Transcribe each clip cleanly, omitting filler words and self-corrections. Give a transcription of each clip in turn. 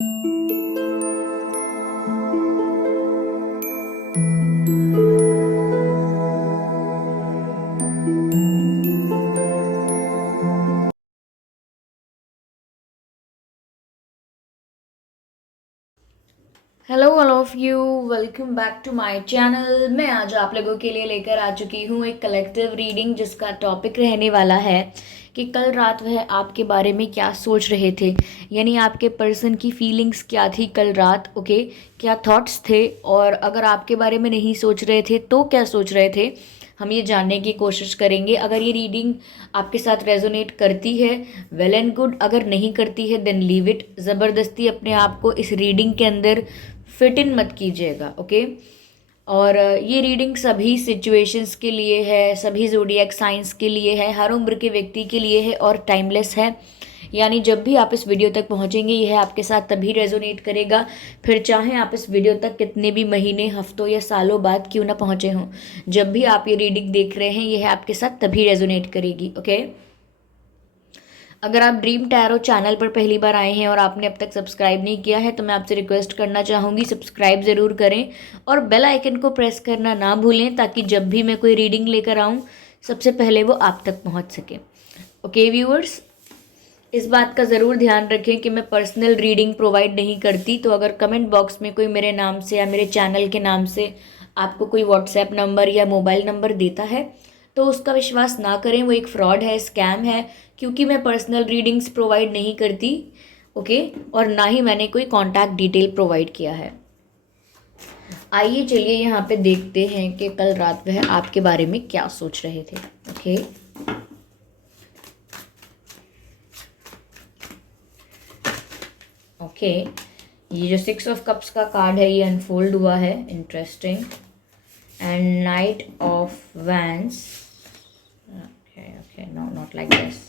Hello all of you, welcome back to my channel. मैं आज आप लोगों के लिए लेकर आ चुकी हूँ एक कलेक्टिव रीडिंग जिसका टॉपिक रहने वाला है कि कल रात वह आपके बारे में क्या सोच रहे थे। यानी आपके पर्सन की फीलिंग्स क्या थी कल रात। ओके, क्या थॉट्स थे, और अगर आपके बारे में नहीं सोच रहे थे तो क्या सोच रहे थे, हम ये जानने की कोशिश करेंगे। अगर ये रीडिंग आपके साथ रेजोनेट करती है, वेल एंड गुड। अगर नहीं करती है देन लीव इट। ज़बरदस्ती अपने आप को इस रीडिंग के अंदर फिट इन मत कीजिएगा। ओके, और ये रीडिंग सभी सिचुएशंस के लिए है, सभी ज़ोडिएक साइंस के लिए है, हर उम्र के व्यक्ति के लिए है और टाइमलेस है। यानी जब भी आप इस वीडियो तक पहुंचेंगे यह आपके साथ तभी रेजोनेट करेगा, फिर चाहे आप इस वीडियो तक कितने भी महीने, हफ्तों या सालों बाद क्यों ना पहुंचे हों, जब भी आप ये रीडिंग देख रहे हैं यह आपके साथ तभी रेजोनेट करेगी। ओके, अगर आप ड्रीम टैरो चैनल पर पहली बार आए हैं और आपने अब तक सब्सक्राइब नहीं किया है तो मैं आपसे रिक्वेस्ट करना चाहूँगी, सब्सक्राइब ज़रूर करें और बेल आइकन को प्रेस करना ना भूलें, ताकि जब भी मैं कोई रीडिंग लेकर आऊँ सबसे पहले वो आप तक पहुँच सके। ओके व्यूअर्स, इस बात का ज़रूर ध्यान रखें कि मैं पर्सनल रीडिंग प्रोवाइड नहीं करती। तो अगर कमेंट बॉक्स में कोई मेरे नाम से या मेरे चैनल के नाम से आपको कोई व्हाट्सएप नंबर या मोबाइल नंबर देता है तो उसका विश्वास ना करें, वो एक फ्रॉड है, स्कैम है, क्योंकि मैं पर्सनल रीडिंग्स प्रोवाइड नहीं करती। ओके, और ना ही मैंने कोई कॉन्टैक्ट डिटेल प्रोवाइड किया है। आइए चलिए यहाँ पे देखते हैं कि कल रात वह आपके बारे में क्या सोच रहे थे। ओके, ओके, ये जो 6 ऑफ कप्स का कार्ड है ये अनफोल्ड हुआ है, interesting. And knight of wands, okay okay, no not like this.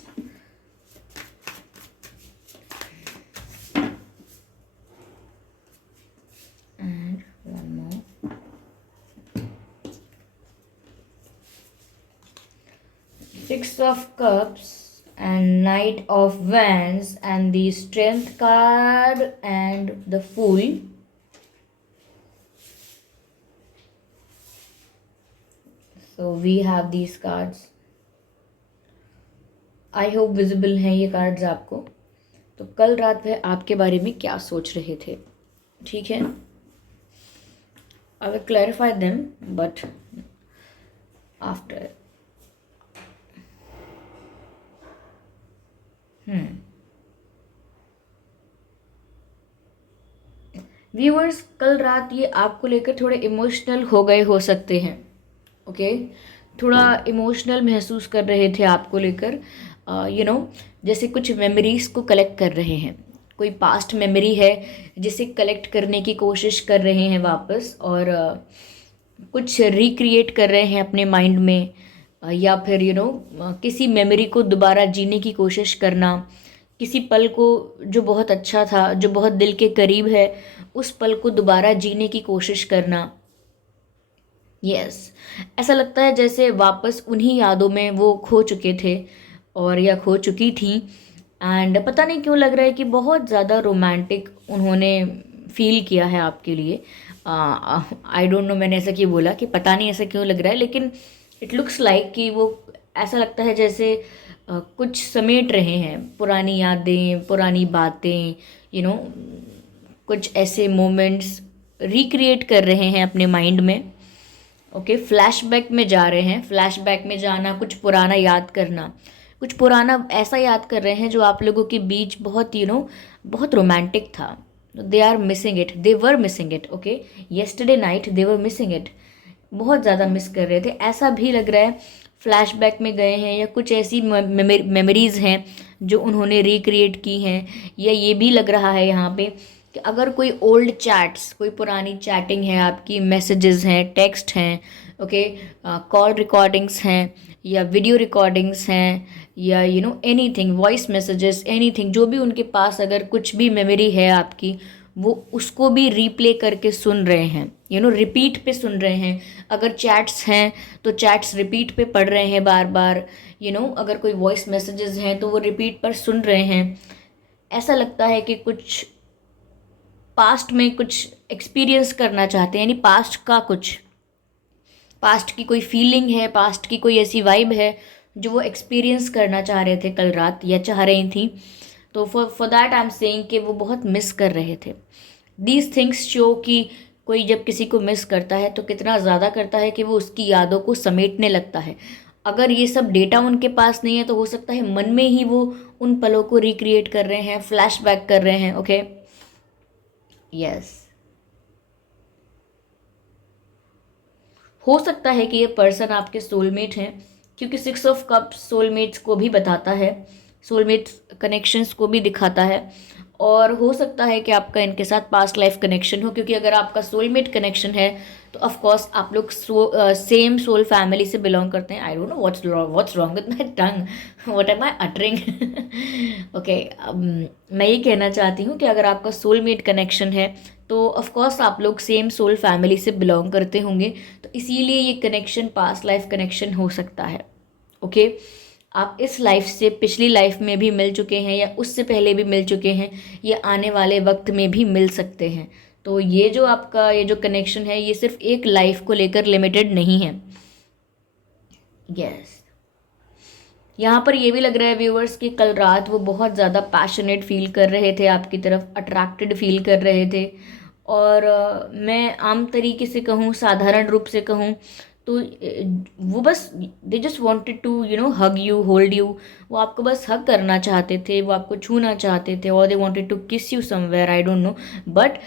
And one more, 6 of Cups and Knight of Wands and the Strength card and the Fool. So we have these cards. I hope visible हैं ये cards आपको। तो कल रात वह आपके बारे में क्या सोच रहे थे, ठीक है। I will clarify them but after. Viewers, कल रात ये आपको लेकर थोड़े इमोशनल हो गए हो सकते हैं। ओके, थोड़ा इमोशनल महसूस कर रहे थे आपको लेकर। जैसे कुछ मेमोरीज को कलेक्ट कर रहे हैं, कोई पास्ट मेमोरी है जिसे कलेक्ट करने की कोशिश कर रहे हैं वापस, और कुछ रिक्रिएट कर रहे हैं अपने माइंड में, या फिर किसी मेमोरी को दोबारा जीने की कोशिश करना, किसी पल को जो बहुत अच्छा था, जो बहुत दिल के करीब है, उस पल को दोबारा जीने की कोशिश करना। यस, ऐसा लगता है जैसे वापस उन्हीं यादों में वो खो चुके थे और या खो चुकी थी। एंड पता नहीं क्यों लग रहा है कि बहुत ज़्यादा रोमांटिक उन्होंने फील किया है आपके लिए। आई डोंट नो, मैंने ऐसा क्यों बोला कि पता नहीं ऐसा क्यों लग रहा है, लेकिन इट लुक्स लाइक कि वो ऐसा लगता है जैसे कुछ समेट रहे हैं, पुरानी यादें, पुरानी बातें, यू नो कुछ ऐसे मोमेंट्स रिक्रिएट कर रहे हैं अपने माइंड में। ओके, फ्लैशबैक में जा रहे हैं। फ्लैशबैक में जाना, कुछ पुराना याद करना, कुछ पुराना ऐसा याद कर रहे हैं जो आप लोगों के बीच बहुत बहुत रोमांटिक था। They are missing it, they were missing it. Okay, yesterday night they were missing it, बहुत ज़्यादा मिस कर रहे थे, ऐसा भी लग रहा है। फ्लैशबैक में गए हैं या कुछ ऐसी मेमोरीज़ हैं जो उन्होंने रिक्रिएट की हैं, या ये भी लग रहा है यहाँ पे कि अगर कोई ओल्ड चैट्स, कोई पुरानी चैटिंग है आपकी, मैसेजेस हैं, टेक्स्ट हैं, ओके, कॉल रिकॉर्डिंग्स हैं या वीडियो रिकॉर्डिंग्स हैं, या एनीथिंग, वॉइस मैसेजेस, एनीथिंग, जो भी उनके पास अगर कुछ भी मेमोरी है आपकी, वो उसको भी रीप्ले करके सुन रहे हैं, रिपीट पे सुन रहे हैं। अगर चैट्स हैं तो चैट्स रिपीट पे पढ़ रहे हैं बार बार। अगर कोई वॉइस मैसेजेस हैं तो वो रिपीट पर सुन रहे हैं। ऐसा लगता है कि कुछ पास्ट में कुछ एक्सपीरियंस करना चाहते हैं, यानी पास्ट की कोई फीलिंग है, पास्ट की कोई ऐसी वाइब है जो वो एक्सपीरियंस करना चाह रहे थे कल रात या चाह रही थी। तो for that I am saying कि वो बहुत मिस कर रहे थे। दीज थिंग्स शो कि कोई जब किसी को मिस करता है तो कितना ज़्यादा करता है कि वो उसकी यादों को समेटने लगता है। अगर ये सब डेटा उनके पास नहीं है तो हो सकता है मन में ही वो उन पलों को रिक्रिएट कर रहे हैं, फ्लैशबैक कर रहे हैं। ओके, यस, हो सकता है कि ये पर्सन आपके सोलमेट हैं, क्योंकि 6 ऑफ कप्स सोलमेट्स को भी बताता है, सोलमेट्स कनेक्शंस को भी दिखाता है। और हो सकता है कि आपका इनके साथ पास्ट लाइफ कनेक्शन हो, क्योंकि अगर आपका सोलमेट कनेक्शन है तो ऑफ कोर्स आप लोग सेम सोल फैमिली से बिलोंग करते हैं। आई don't know what's wrong with my tongue, what am I uttering. Okay, मैं ये कहना चाहती हूँ कि अगर आपका सोलमेट कनेक्शन है तो ऑफ कोर्स आप लोग सेम सोल फैमिली से बिलोंग करते होंगे, तो इसीलिए ये कनेक्शन पास्ट लाइफ कनेक्शन हो सकता है। ओके, आप इस लाइफ से पिछली लाइफ में भी मिल चुके हैं या उससे पहले भी मिल चुके हैं, या आने वाले वक्त में भी मिल सकते हैं। तो ये जो आपका ये जो कनेक्शन है ये सिर्फ एक लाइफ को लेकर लिमिटेड नहीं है। यस, यहाँ पर ये भी लग रहा है व्यूअर्स कि कल रात वो बहुत ज़्यादा पैशनेट फील कर रहे थे आपकी तरफ, अट्रैक्टेड फील कर रहे थे। और मैं आम तरीके से कहूँ, साधारण रूप से कहूँ तो वो बस they just wanted to hug you, hold you. वो आपको बस हग करना चाहते थे, वो आपको छूना चाहते थे, और they wanted to kiss you somewhere, I don't know, but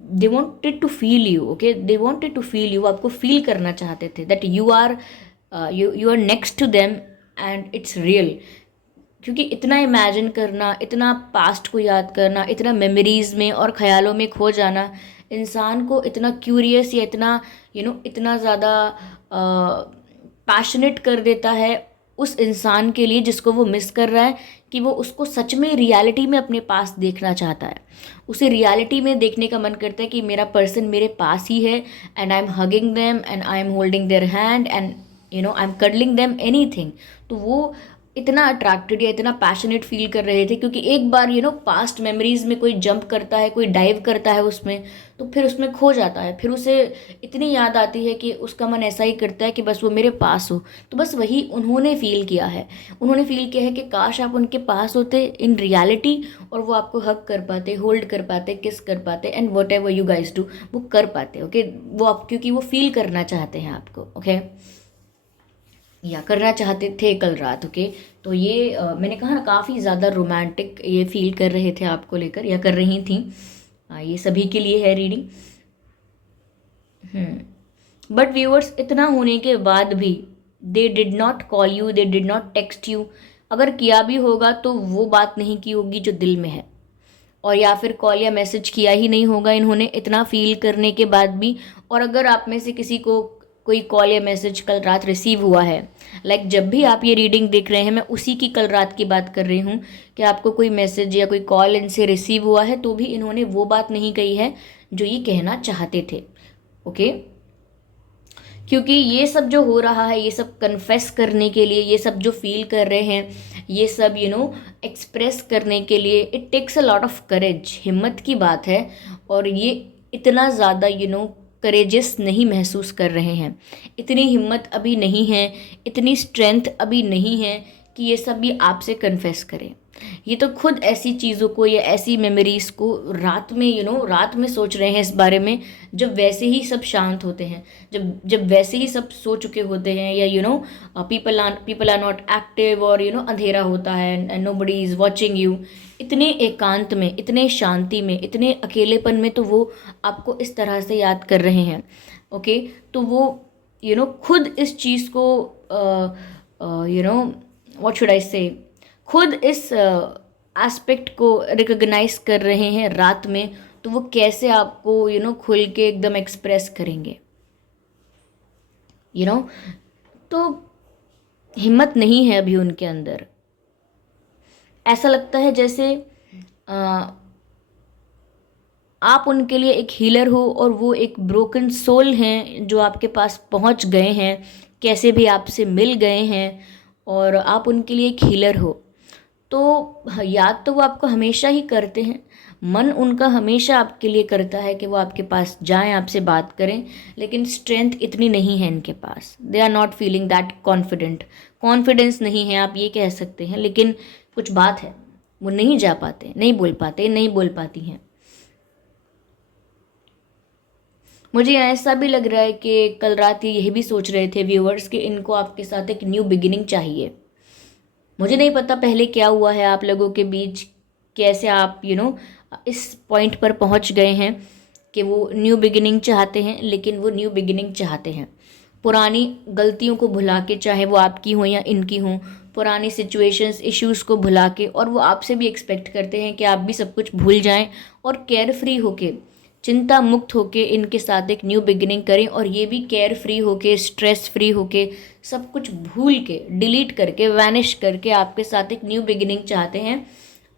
they wanted to feel you. Okay, they wanted to feel you, आपको फील करना चाहते थे that you are next to them and it's real. क्योंकि इतना imagine करना, इतना past को याद करना, इतना मेमोरीज में और ख्यालों में खो जाना इंसान को इतना क्यूरियस या इतना इतना ज़्यादा पैशनेट कर देता है उस इंसान के लिए जिसको वो मिस कर रहा है, कि वो उसको सच में रियलिटी में अपने पास देखना चाहता है। उसे रियलिटी में देखने का मन करता है कि मेरा पर्सन मेरे पास ही है, and I am hugging them and I am holding their hand and I am cuddling them, anything. तो वो इतना अट्रैक्टेड या इतना पैशनेट फील कर रहे थे, क्योंकि एक बार पास्ट मेमोरीज में कोई जंप करता है, कोई डाइव करता है उसमें, तो फिर उसमें खो जाता है, फिर उसे इतनी याद आती है कि उसका मन ऐसा ही करता है कि बस वो मेरे पास हो। तो बस वही उन्होंने फील किया है, उन्होंने फील किया है कि काश आप उनके पास होते इन रियलिटी, और वो आपको हग कर पाते, होल्ड कर पाते, किस कर पाते, and what ever you guys do वो कर पाते। ओके, वो आप क्योंकि वो फील करना चाहते हैं आपको। ओके, या करना चाहते थे कल रात। ओके, तो ये मैंने कहा ना, काफ़ी ज़्यादा रोमांटिक ये फील कर रहे थे आपको लेकर, या कर रही थी। ये सभी के लिए है रीडिंग। बट व्यूअर्स, इतना होने के बाद भी they did not call you, they did not text you. अगर किया भी होगा तो वो बात नहीं की होगी जो दिल में है, और या फिर कॉल या मैसेज किया ही नहीं होगा इन्होंने इतना फील करने के बाद भी। और अगर आप में से किसी को कोई कॉल या मैसेज कल रात रिसीव हुआ है, लाइक जब भी आप ये रीडिंग देख रहे हैं, मैं उसी की कल रात की बात कर रही हूँ कि आपको कोई मैसेज या कोई कॉल इनसे रिसीव हुआ है, तो भी इन्होंने वो बात नहीं कही है जो ये कहना चाहते थे। ओके, क्योंकि ये सब जो हो रहा है, ये सब कन्फेस करने के लिए, ये सब जो फील कर रहे हैं, ये सब एक्सप्रेस करने के लिए, it takes a lot of courage, हिम्मत की बात है। और ये इतना ज़्यादा करेजियस नहीं महसूस कर रहे हैं, इतनी हिम्मत अभी नहीं है, इतनी स्ट्रेंथ अभी नहीं है कि ये सब भी आपसे कन्फेस करें। ये तो खुद ऐसी चीज़ों को या ऐसी मेमोरीज को रात में रात में सोच रहे हैं इस बारे में, जब वैसे ही सब शांत होते हैं, जब वैसे ही सब सो चुके होते हैं, या पीपल आर नॉट एक्टिव, और अंधेरा होता है and nobody is watching you. इतने एकांत में, इतने शांति में, इतने अकेलेपन में तो वो आपको इस तरह से याद कर रहे हैं। ओके, तो वो खुद इस चीज़ को व्हाट शुड आई से, खुद इस एस्पेक्ट को रिकॉग्नाइज कर रहे हैं रात में, तो वो कैसे आपको खुल के एकदम एक्सप्रेस करेंगे। तो हिम्मत नहीं है अभी उनके अंदर। ऐसा लगता है जैसे आप उनके लिए एक हीलर हो, और वो एक ब्रोकन सोल हैं जो आपके पास पहुंच गए हैं, कैसे भी आपसे मिल गए हैं, और आप उनके लिए एक हीलर हो। तो याद तो वो आपको हमेशा ही करते हैं, मन उनका हमेशा आपके लिए करता है कि वो आपके पास जाएं, आपसे बात करें, लेकिन स्ट्रेंथ इतनी नहीं है इनके पास। They are not feeling that confident, confidence नहीं है आप ये कह सकते हैं, लेकिन कुछ बात है, वो नहीं जा पाते, नहीं बोल पाते, नहीं बोल पाती हैं। मुझे ऐसा भी लग रहा है कि कल रात ये यही भी सोच रहे थे व्यूअर्स कि इनको आपके साथ एक न्यू बिगिनिंग चाहिए। मुझे नहीं पता पहले क्या हुआ है आप लोगों के बीच, कैसे आप इस पॉइंट पर पहुंच गए हैं कि वो न्यू बिगिनिंग चाहते हैं, लेकिन वो न्यू बिगिनिंग चाहते हैं पुरानी गलतियों को भुला के, चाहे वो आपकी हों या इनकी हों, पुरानी सिचुएशंस इश्यूज़ को भुला के, और वो आपसे भी एक्सपेक्ट करते हैं कि आप भी सब कुछ भूल जाएं और केयर फ्री होके, चिंता मुक्त होके इनके साथ एक न्यू बिगिनिंग करें, और ये भी केयर फ्री होके, स्ट्रेस फ्री होके, सब कुछ भूल के, डिलीट करके, वैनिश करके आपके साथ एक न्यू बिगिनिंग चाहते हैं।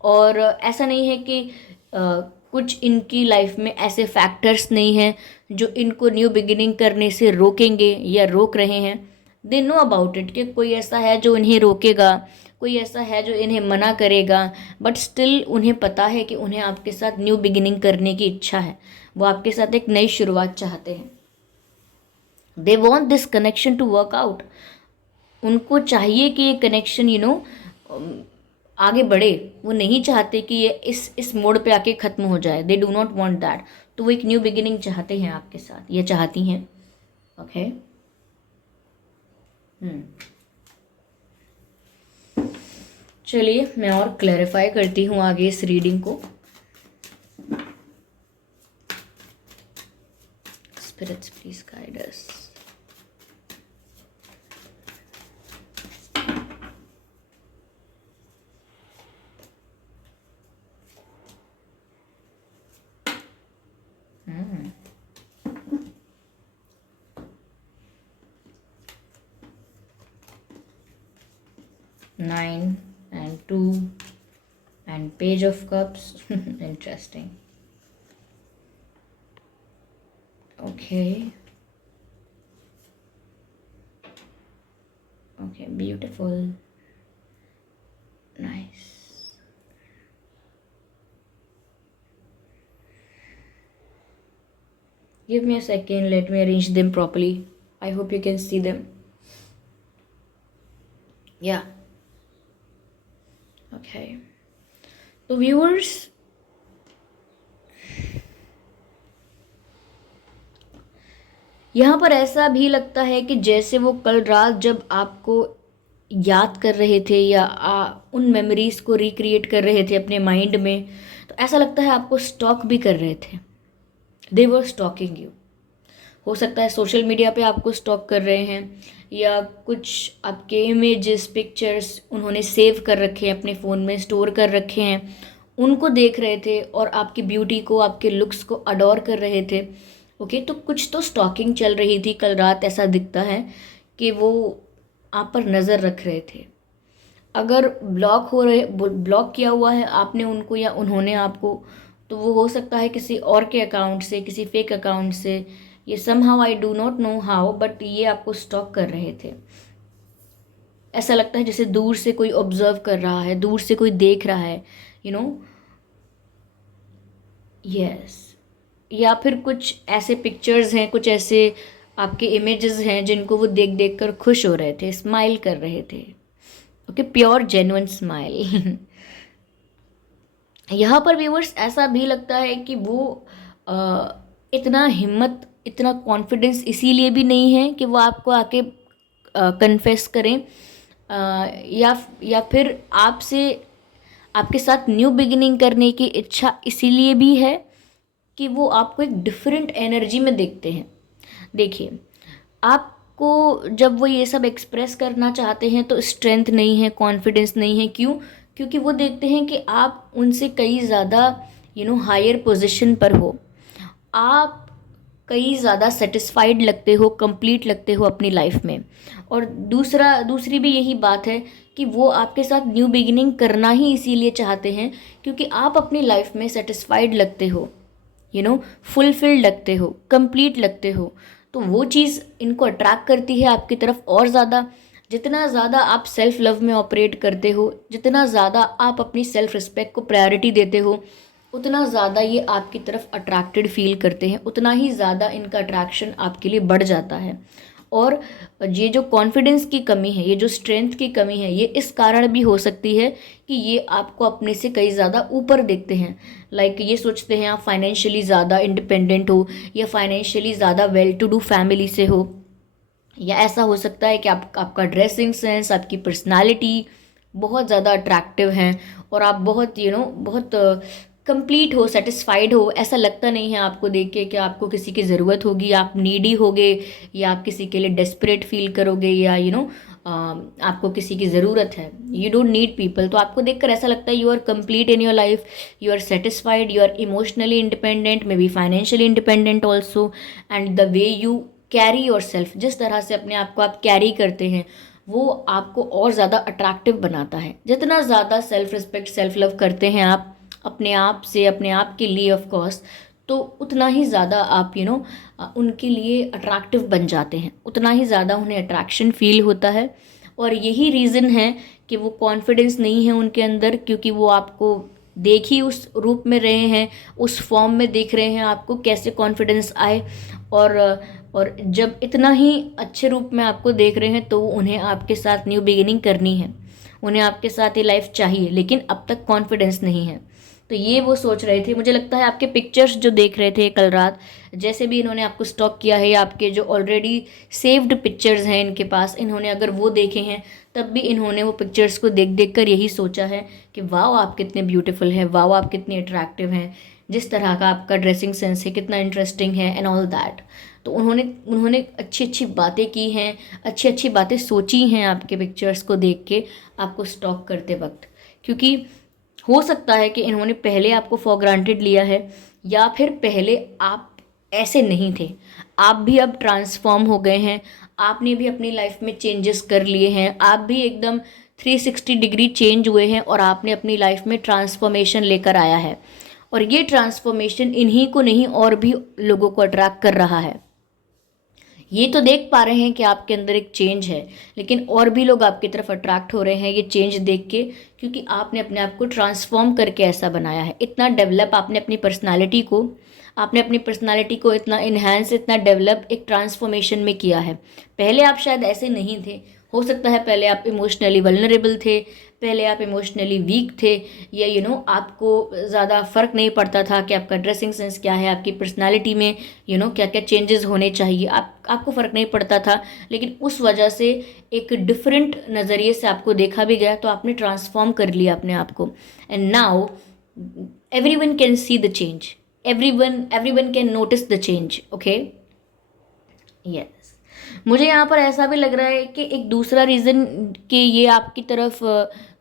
और ऐसा नहीं है कि कुछ इनकी लाइफ में ऐसे फैक्टर्स नहीं हैं जो इनको न्यू बिगिनिंग करने से रोकेंगे या रोक रहे हैं। दे नो अबाउट इट कि कोई ऐसा है जो इन्हें रोकेगा, कोई ऐसा है जो इन्हें मना करेगा, बट स्टिल उन्हें पता है कि उन्हें आपके साथ न्यू बिगिनिंग करने की इच्छा है, वो आपके साथ एक नई शुरुआत चाहते हैं। They want this connection to work out. उनको चाहिए कि ये कनेक्शन आगे बढ़े, वो नहीं चाहते कि ये इस मोड़ पे आके ख़त्म हो जाए। They do not want that. तो वो एक न्यू बिगिनिंग चाहते हैं आपके साथ, ये चाहती हैं। ओके, चलिए मैं और क्लैरिफाई करती हूँ आगे इस रीडिंग को। Spirits please guide us. Nine and 2 and Page of Cups. Interesting. Okay. Okay, beautiful. Nice. Give me a second, let me arrange them properly. I hope you can see them. Yeah. Okay. तो viewers, यहाँ पर ऐसा भी लगता है कि जैसे वो कल रात जब आपको याद कर रहे थे या उन मेमोरीज को रिक्रिएट कर रहे थे अपने माइंड में, तो ऐसा लगता है आपको स्टॉक भी कर रहे थे। दे वर स्टॉकिंग यू। हो सकता है सोशल मीडिया पे आपको स्टॉक कर रहे हैं, या कुछ आपके इमेजेस, पिक्चर्स उन्होंने सेव कर रखे हैं अपने फ़ोन में, स्टोर कर रखे हैं, उनको देख रहे थे और आपकी ब्यूटी को, आपके लुक्स को अडोर कर रहे थे। ओके, तो कुछ तो स्टॉकिंग चल रही थी कल रात। ऐसा दिखता है कि वो आप पर नज़र रख रहे थे। अगर ब्लॉक किया हुआ है आपने उनको या उन्होंने आपको, तो वो हो सकता है किसी और के अकाउंट से, किसी फेक अकाउंट से। ये somehow, I do not know how, but ये आपको स्टॉक कर रहे थे। ऐसा लगता है जैसे दूर से कोई ऑब्जर्व कर रहा है, दूर से कोई देख रहा है, यस। या फिर कुछ ऐसे पिक्चर्स हैं, कुछ ऐसे आपके इमेजेस हैं जिनको वो देख देख कर खुश हो रहे थे, स्माइल कर रहे थे। Okay, pure genuine smile. यहाँ पर व्यूअर्स ऐसा भी लगता है कि वो इतना हिम्मत, इतना कॉन्फिडेंस इसीलिए भी नहीं है कि वो आपको आके कन्फेस करें, या फिर आपसे, आपके साथ न्यू बिगिनिंग करने की इच्छा इसीलिए भी है कि वो आपको एक डिफरेंट एनर्जी में देखते हैं। देखिए, आपको जब वो ये सब एक्सप्रेस करना चाहते हैं तो स्ट्रेंथ नहीं है, कॉन्फिडेंस नहीं है। क्यों? क्योंकि वो देखते हैं कि आप उनसे कई ज़्यादा हायर पोजीशन पर हो, आप कई ज़्यादा सेटिस्फाइड लगते हो, कंप्लीट लगते हो अपनी लाइफ में। और दूसरी भी यही बात है कि वो आपके साथ न्यू बिगिनिंग करना ही इसीलिए चाहते हैं क्योंकि आप अपनी लाइफ में सेटिस्फाइड लगते हो, फुलफिल्ड लगते हो, कंप्लीट लगते हो। तो वो चीज़ इनको अट्रैक्ट करती है आपकी तरफ और ज़्यादा। जितना ज़्यादा आप सेल्फ लव में ऑपरेट करते हो, जितना ज़्यादा आप अपनी सेल्फ रिस्पेक्ट को प्रायोरिटी देते हो, उतना ज़्यादा ये आपकी तरफ अट्रैक्टेड फील करते हैं, उतना ही ज़्यादा इनका अट्रैक्शन आपके लिए बढ़ जाता है। और ये जो कॉन्फिडेंस की कमी है, ये जो स्ट्रेंथ की कमी है, ये इस कारण भी हो सकती है कि ये आपको अपने से कई ज़्यादा ऊपर देखते हैं। लाइक ये सोचते हैं आप फाइनेंशियली ज़्यादा इंडिपेंडेंट हो, या फाइनेंशियली ज़्यादा वेल टू डू फैमिली से हो, या ऐसा हो सकता है कि आपका ड्रेसिंग सेंस, आपकी पर्सनालिटी बहुत ज़्यादा अट्रैक्टिव हैं, और आप बहुत बहुत कंप्लीट हो, सेटिस्फाइड हो। ऐसा लगता नहीं है आपको देख के कि आपको किसी की ज़रूरत होगी, आप नीडी होगे, या आप किसी के लिए डेस्परेट फील करोगे, या आपको किसी की ज़रूरत है। You don't need people. तो आपको देखकर ऐसा लगता है you are complete in your life, you are satisfied, you are emotionally independent, maybe financially independent also. And the way you carry yourself, जिस तरह से अपने आप को आप कैरी करते हैं, वो आपको और ज़्यादा अट्रैक्टिव बनाता है। जितना ज़्यादा सेल्फ रिस्पेक्ट, सेल्फ लव करते हैं आप अपने आप से, अपने आप के लिए ऑफ कोर्स, तो उतना ही ज़्यादा आप उनके लिए अट्रैक्टिव बन जाते हैं, उतना ही ज़्यादा उन्हें अट्रैक्शन फील होता है। और यही रीज़न है कि वो कॉन्फिडेंस नहीं है उनके अंदर, क्योंकि वो आपको देख ही उस रूप में रहे हैं, उस फॉर्म में देख रहे हैं आपको, कैसे कॉन्फिडेंस आए। और और जब इतना ही अच्छे रूप में आपको देख रहे हैं, तो उन्हें आपके साथ न्यू बिगिनिंग करनी है, उन्हें आपके साथ ये लाइफ चाहिए, लेकिन अब तक कॉन्फिडेंस नहीं है। तो ये वो सोच रहे थे। मुझे लगता है आपके पिक्चर्स जो देख रहे थे कल रात, जैसे भी इन्होंने आपको स्टॉक किया है, या आपके जो ऑलरेडी सेव्ड पिक्चर्स हैं इनके पास, इन्होंने अगर वो देखे हैं, तब भी इन्होंने वो पिक्चर्स को देख देख कर यही सोचा है कि वाह आप कितने ब्यूटीफुल हैं, वाह आप कितने अट्रैक्टिव हैं, जिस तरह का आपका ड्रेसिंग सेंस है कितना इंटरेस्टिंग है, एंड ऑल दैट। तो उन्होंने अच्छी अच्छी बातें की हैं, अच्छी अच्छी बातें सोची हैं आपके पिक्चर्स को देख के, आपको स्टॉक करते वक्त। क्योंकि हो सकता है कि इन्होंने पहले आपको फॉर ग्रांटेड लिया है, या फिर पहले आप ऐसे नहीं थे, आप भी अब ट्रांसफॉर्म हो गए हैं, आपने भी अपनी लाइफ में चेंजेस कर लिए हैं, आप भी एकदम 360 डिग्री चेंज हुए हैं, और आपने अपनी लाइफ में ट्रांसफॉर्मेशन लेकर आया है। और ये ट्रांसफॉर्मेशन इन्हीं को नहीं, और भी लोगों को अट्रैक्ट कर रहा है। ये तो देख पा रहे हैं कि आपके अंदर एक चेंज है, लेकिन और भी लोग आपकी तरफ अट्रैक्ट हो रहे हैं ये चेंज देख के, क्योंकि आपने अपने आप को ट्रांसफॉर्म करके ऐसा बनाया है। इतना डेवलप आपने अपनी पर्सनालिटी को इतना इन्हांस, इतना डेवलप एक ट्रांसफॉर्मेशन में किया है। पहले आप शायद ऐसे नहीं थे, हो सकता है पहले आप इमोशनली वल्नरेबल थे, पहले आप इमोशनली वीक थे, या आपको ज़्यादा फ़र्क नहीं पड़ता था कि आपका ड्रेसिंग सेंस क्या है, आपकी पर्सनालिटी में क्या क्या चेंजेस होने चाहिए, आपको फ़र्क नहीं पड़ता था। लेकिन उस वजह से एक डिफरेंट नज़रिए से आपको देखा भी गया, तो आपने ट्रांसफॉर्म कर लिया अपने आप को। And now everyone can see the change, everyone can notice the change. Okay, yes. मुझे यहाँ पर ऐसा भी लग रहा है कि एक दूसरा रीज़न कि ये आपकी तरफ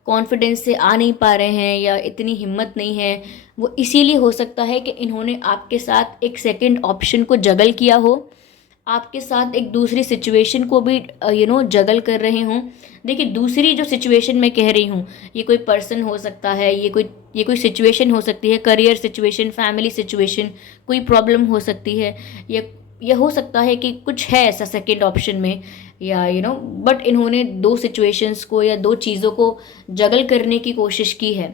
कॉन्फिडेंस से आ नहीं पा रहे हैं, या इतनी हिम्मत नहीं है, वो इसीलिए हो सकता है कि इन्होंने आपके साथ एक सेकंड ऑप्शन को जगल किया हो, आपके साथ एक दूसरी सिचुएशन को भी जगल कर रहे हों। देखिए, दूसरी जो सिचुएशन मैं कह रही हूँ, ये कोई पर्सन हो सकता है, ये कोई सिचुएशन हो सकती है, करियर सिचुएशन, फैमिली सिचुएशन, कोई प्रॉब्लम हो सकती है, या हो सकता है कि कुछ है ऐसा सेकंड ऑप्शन में, या बट इन्होंने दो सिचुएशंस को या दो चीज़ों को जगल करने की कोशिश की है।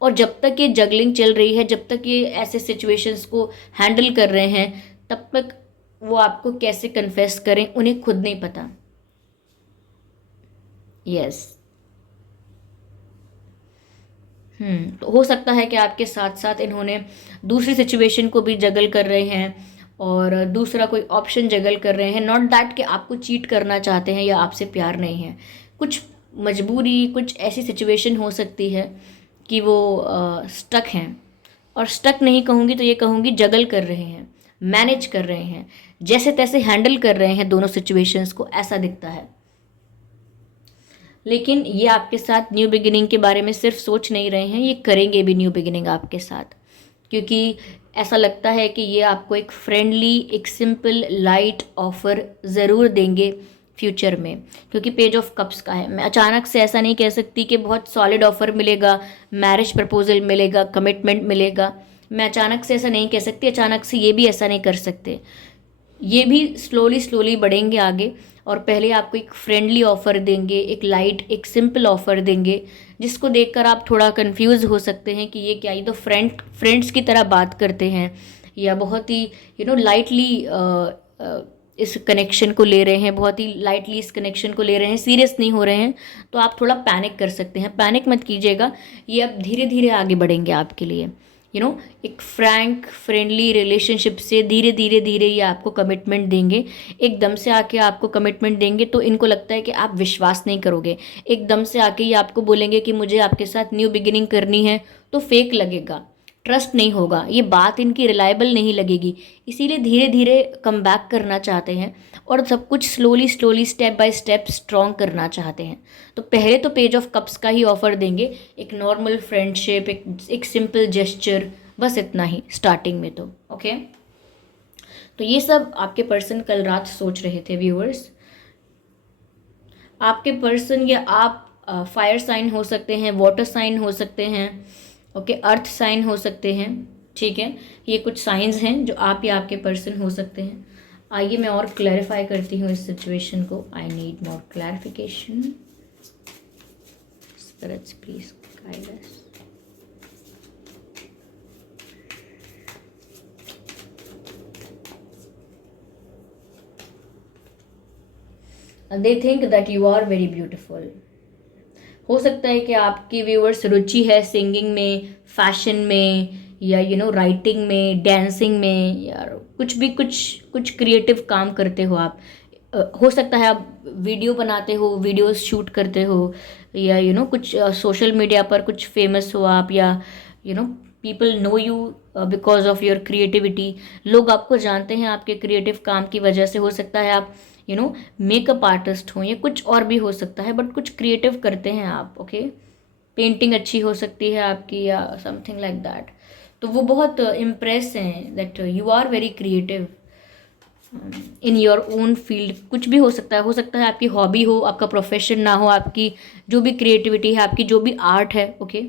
और जब तक ये जगलिंग चल रही है, जब तक ये ऐसे सिचुएशंस को हैंडल कर रहे हैं, तब तक वो आपको कैसे कन्फेस करें उन्हें खुद नहीं पता। यस। तो हो सकता है कि आपके साथ साथ इन्होंने दूसरी सिचुएशन को भी जगल कर रहे हैं, और दूसरा कोई ऑप्शन जगल कर रहे हैं। नॉट दैट कि आपको चीट करना चाहते हैं या आपसे प्यार नहीं है, कुछ मजबूरी, कुछ ऐसी सिचुएशन हो सकती है कि वो स्टक हैं, और स्टक नहीं कहूँगी तो ये कहूँगी जगल कर रहे हैं, मैनेज कर रहे हैं, जैसे तैसे हैंडल कर रहे हैं दोनों सिचुएशंस को, ऐसा दिखता है। लेकिन ये आपके साथ न्यू बिगिनिंग के बारे में सिर्फ सोच नहीं रहे हैं, ये करेंगे भी न्यू बिगिनिंग आपके साथ, क्योंकि ऐसा लगता है कि ये आपको एक फ्रेंडली, एक सिंपल, लाइट ऑफ़र ज़रूर देंगे फ्यूचर में, क्योंकि पेज ऑफ कप्स का है। मैं अचानक से ऐसा नहीं कह सकती कि बहुत सॉलिड ऑफ़र मिलेगा, मैरिज प्रपोजल मिलेगा, कमिटमेंट मिलेगा। मैं अचानक से ऐसा नहीं कह सकती, अचानक से ये भी ऐसा नहीं कर सकते। ये भी स्लोली स्लोली बढ़ेंगे आगे, और पहले आपको एक फ्रेंडली ऑफ़र देंगे, एक लाइट, एक सिंपल ऑफ़र देंगे, जिसको देखकर आप थोड़ा कंफ्यूज हो सकते हैं कि ये क्या, ये तो फ्रेंड्स की तरह बात करते हैं, या बहुत ही लाइटली इस कनेक्शन को ले रहे हैं, बहुत ही लाइटली इस कनेक्शन को ले रहे हैं, सीरियस नहीं हो रहे हैं। तो आप थोड़ा पैनिक कर सकते हैं। पैनिक मत कीजिएगा, ये अब धीरे धीरे आगे बढ़ेंगे आपके लिए। एक फ्रैंक फ्रेंडली रिलेशनशिप से धीरे धीरे धीरे ये आपको कमिटमेंट देंगे। एकदम से आके आपको कमिटमेंट देंगे तो इनको लगता है कि आप विश्वास नहीं करोगे। एकदम से आके ये आपको बोलेंगे कि मुझे आपके साथ न्यू बिगिनिंग करनी है, तो फेक लगेगा, ट्रस्ट नहीं होगा, ये बात इनकी रिलायबल नहीं लगेगी। इसीलिए धीरे धीरे कम बैक करना चाहते हैं और सब कुछ slowly slowly step by step strong करना चाहते हैं। तो पहले तो पेज ऑफ कप्स का ही ऑफर देंगे, एक नॉर्मल फ्रेंडशिप, एक सिंपल जेस्चर, बस इतना ही स्टार्टिंग में तो ओके। तो ये सब आपके पर्सन कल रात सोच रहे थे व्यूअर्स। आपके पर्सन या आप फायर साइन हो सकते हैं, वाटर साइन हो सकते हैं, ओके, अर्थ साइन हो सकते हैं, ठीक है। ये कुछ साइंस हैं जो आप या आपके पर्सन हो सकते हैं। आइए मैं और क्लैरिफाई करती हूँ इस सिचुएशन को। I need more clarification. Spirits please guide us. They think that you are very beautiful. हो सकता है कि आपकी व्यूअर्स रुचि है सिंगिंग में, फैशन में, या राइटिंग में, डांसिंग में, या कुछ क्रिएटिव काम करते हो आप। हो सकता है आप वीडियो बनाते हो, वीडियोस शूट करते हो, या कुछ सोशल मीडिया पर कुछ फेमस हो आप, या people know you because of your creativity. लोग आपको जानते हैं आपके क्रिएटिव काम की वजह से। हो सकता है आप मेकअप आर्टिस्ट हो, या कुछ और भी हो सकता है, बट कुछ क्रिएटिव करते हैं आप, ओके। पेंटिंग अच्छी हो सकती है आपकी, या समथिंग लाइक दैट। तो वो बहुत इम्प्रेस हैं that you are very creative in your own field. कुछ भी हो सकता है आपकी हॉबी हो, आपका प्रोफेशन ना हो, आपकी जो भी क्रिएटिविटी है, आपकी जो भी आर्ट है, ओके।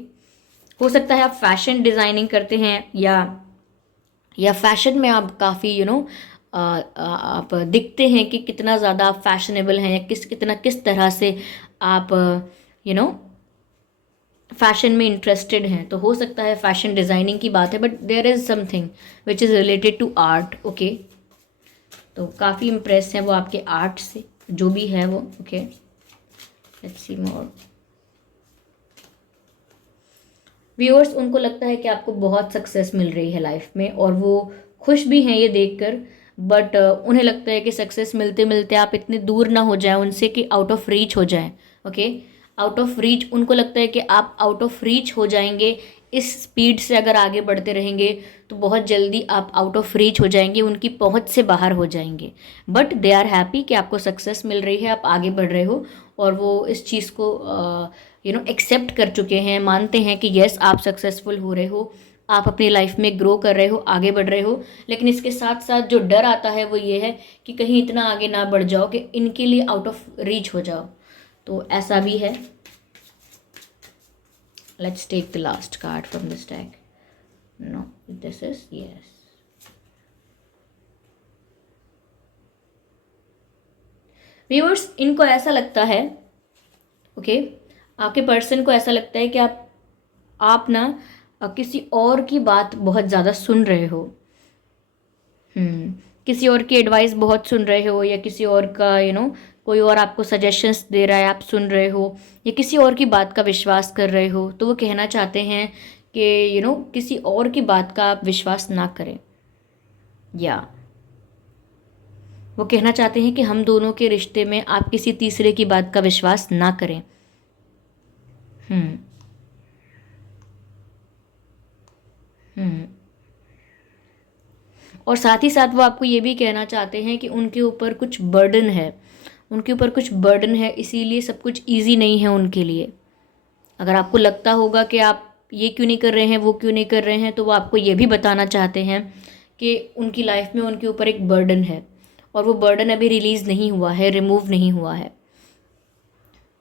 हो सकता है आप फैशन डिज़ाइनिंग करते हैं, या फैशन में आप काफ़ी आप दिखते हैं कि कितना ज़्यादा आप फैशनेबल हैं, या किस तरह से आप फैशन में इंटरेस्टेड हैं। तो हो सकता है फैशन डिज़ाइनिंग की बात है, but there is something which is related to art, okay. तो काफ़ी इम्प्रेस हैं वो आपके आर्ट से, जो भी है वो, okay. Let's see more. Viewers, उनको लगता है कि आपको बहुत सक्सेस मिल रही है लाइफ में, और वो खुश भी हैं ये देखकर, बट उन्हें लगता है कि सक्सेस मिलते मिलते आप इतने दूर ना हो जाएं उनसे कि आउट ऑफ रीच हो जाएं, ओके। आउट ऑफ रीच, उनको लगता है कि आप आउट ऑफ रीच हो जाएंगे इस स्पीड से। अगर आगे बढ़ते रहेंगे तो बहुत जल्दी आप आउट ऑफ रीच हो जाएंगे, उनकी पहुंच से बाहर हो जाएंगे। बट दे आर हैप्पी कि आपको सक्सेस मिल रही है, आप आगे बढ़ रहे हो, और वो इस चीज़ को एक्सेप्ट कर चुके हैं, मानते हैं कि येस आप सक्सेसफुल हो रहे हो, आप अपनी लाइफ में ग्रो कर रहे हो, आगे बढ़ रहे हो। लेकिन इसके साथ साथ जो डर आता है वो ये है कि कहीं इतना आगे ना बढ़ जाओ कि इनके लिए आउट ऑफ रीच हो जाओ। तो ऐसा भी है। Let's take the last card from this deck. No, this is yes. Viewers, इनको ऐसा लगता है, ओके, आपके पर्सन को ऐसा लगता है कि आप ना किसी और की बात बहुत ज़्यादा सुन रहे हो। किसी और की एडवाइस बहुत सुन रहे हो, या किसी और का कोई और आपको सजेशंस दे रहा है, आप सुन रहे हो, या किसी और की बात का विश्वास कर रहे हो। तो वो कहना चाहते हैं कि किसी और की बात का आप विश्वास ना करें, या वो कहना चाहते हैं कि हम दोनों के रिश्ते में आप किसी तीसरे की बात का विश्वास ना करें। और साथ ही साथ वो आपको ये भी कहना चाहते हैं कि उनके ऊपर कुछ बर्डन है, इसीलिए सब कुछ इजी नहीं है उनके लिए। अगर आपको लगता होगा कि आप ये क्यों नहीं कर रहे हैं, वो क्यों नहीं कर रहे हैं, तो वो आपको ये भी बताना चाहते हैं कि उनकी लाइफ में उनके ऊपर एक बर्डन है, और वो बर्डन अभी रिलीज़ नहीं हुआ है, रिमूव नहीं हुआ है,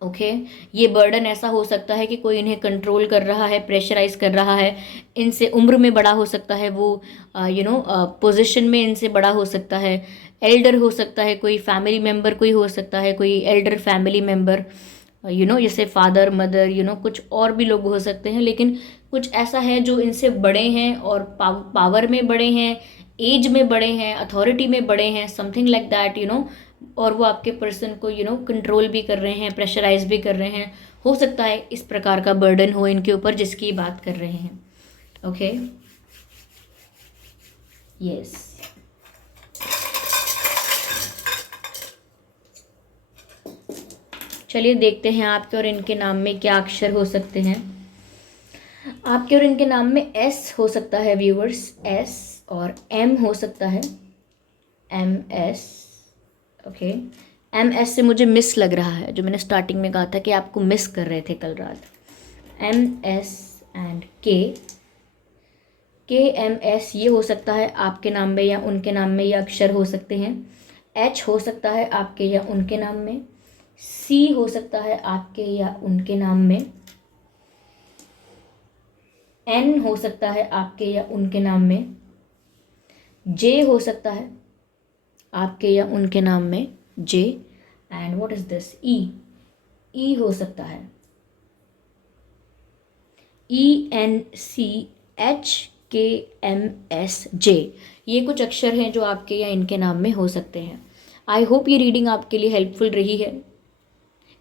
ओके ये बर्डन ऐसा हो सकता है कि कोई इन्हें कंट्रोल कर रहा है, प्रेशराइज कर रहा है, इनसे उम्र में बड़ा हो सकता है वो, पोजीशन में इनसे बड़ा हो सकता है, एल्डर हो सकता है, कोई फैमिली मेम्बर कोई हो सकता है, कोई एल्डर फैमिली मेम्बर, जैसे फादर मदर, कुछ और भी लोग हो सकते हैं, लेकिन कुछ ऐसा है जो इनसे बड़े हैं और पावर में बड़े हैं, एज में बड़े हैं, अथॉरिटी में बड़े हैं, समथिंग लाइक दैट, और वो आपके पर्सन को कंट्रोल भी कर रहे हैं, प्रेशराइज भी कर रहे हैं। हो सकता है इस प्रकार का बर्डन हो इनके ऊपर जिसकी बात कर रहे हैं। ओके यस, चलिए देखते हैं आपके और इनके नाम में क्या अक्षर हो सकते हैं। आपके और इनके नाम में एस हो सकता है व्यूअर्स, एस, और एम हो सकता है, M S. Okay M S से मुझे मिस लग रहा है, जो मैंने स्टार्टिंग में कहा था कि आपको मिस कर रहे थे कल रात। एम एस एंड के एम एस ये हो सकता है आपके नाम में या उनके नाम में, ये अक्षर हो सकते हैं। एच हो सकता है आपके या उनके नाम में, सी हो सकता है आपके या उनके नाम में, एन हो सकता है आपके या उनके नाम में, जे हो सकता है आपके या उनके नाम में, जे, एंड व्हाट इज दिस, ई, ई हो सकता है, ई एन सी एच के एम एस जे। ये कुछ अक्षर हैं जो आपके या इनके नाम में हो सकते हैं। आई होप ये रीडिंग आपके लिए हेल्पफुल रही है।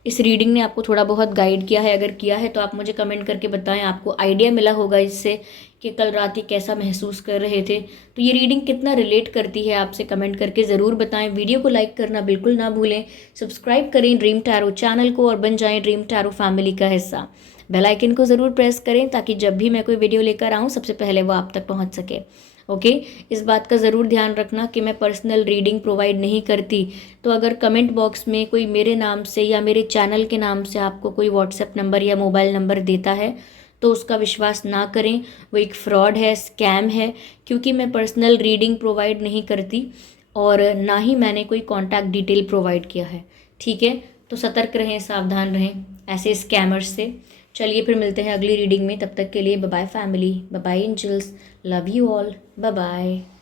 इस रीडिंग ने आपको थोड़ा बहुत गाइड किया है, अगर किया है तो आप मुझे कमेंट करके बताएं, आपको आइडिया मिला होगा इससे कि कल रात ही कैसा महसूस कर रहे थे। तो ये रीडिंग कितना रिलेट करती है आपसे, कमेंट करके ज़रूर बताएं। वीडियो को लाइक करना बिल्कुल ना भूलें, सब्सक्राइब करें ड्रीम टैरो चैनल को और बन जाएं ड्रीम टैरो फैमिली का हिस्सा। बेल आइकन को ज़रूर प्रेस करें ताकि जब भी मैं कोई वीडियो लेकर आऊँ सबसे पहले वो आप तक पहुँच सके। ओके इस बात का ज़रूर ध्यान रखना कि मैं पर्सनल रीडिंग प्रोवाइड नहीं करती, तो अगर कमेंट बॉक्स में कोई मेरे नाम से या मेरे चैनल के नाम से आपको कोई व्हाट्सएप नंबर या मोबाइल नंबर देता है तो उसका विश्वास ना करें, वो एक फ्रॉड है, स्कैम है, क्योंकि मैं पर्सनल रीडिंग प्रोवाइड नहीं करती और ना ही मैंने कोई कॉन्टैक्ट डिटेल प्रोवाइड किया है। ठीक है, तो सतर्क रहें, सावधान रहें ऐसे स्कैमर्स से। चलिए फिर मिलते हैं अगली रीडिंग में, तब तक के लिए bye bye family, bye bye angels, love you all, bye bye.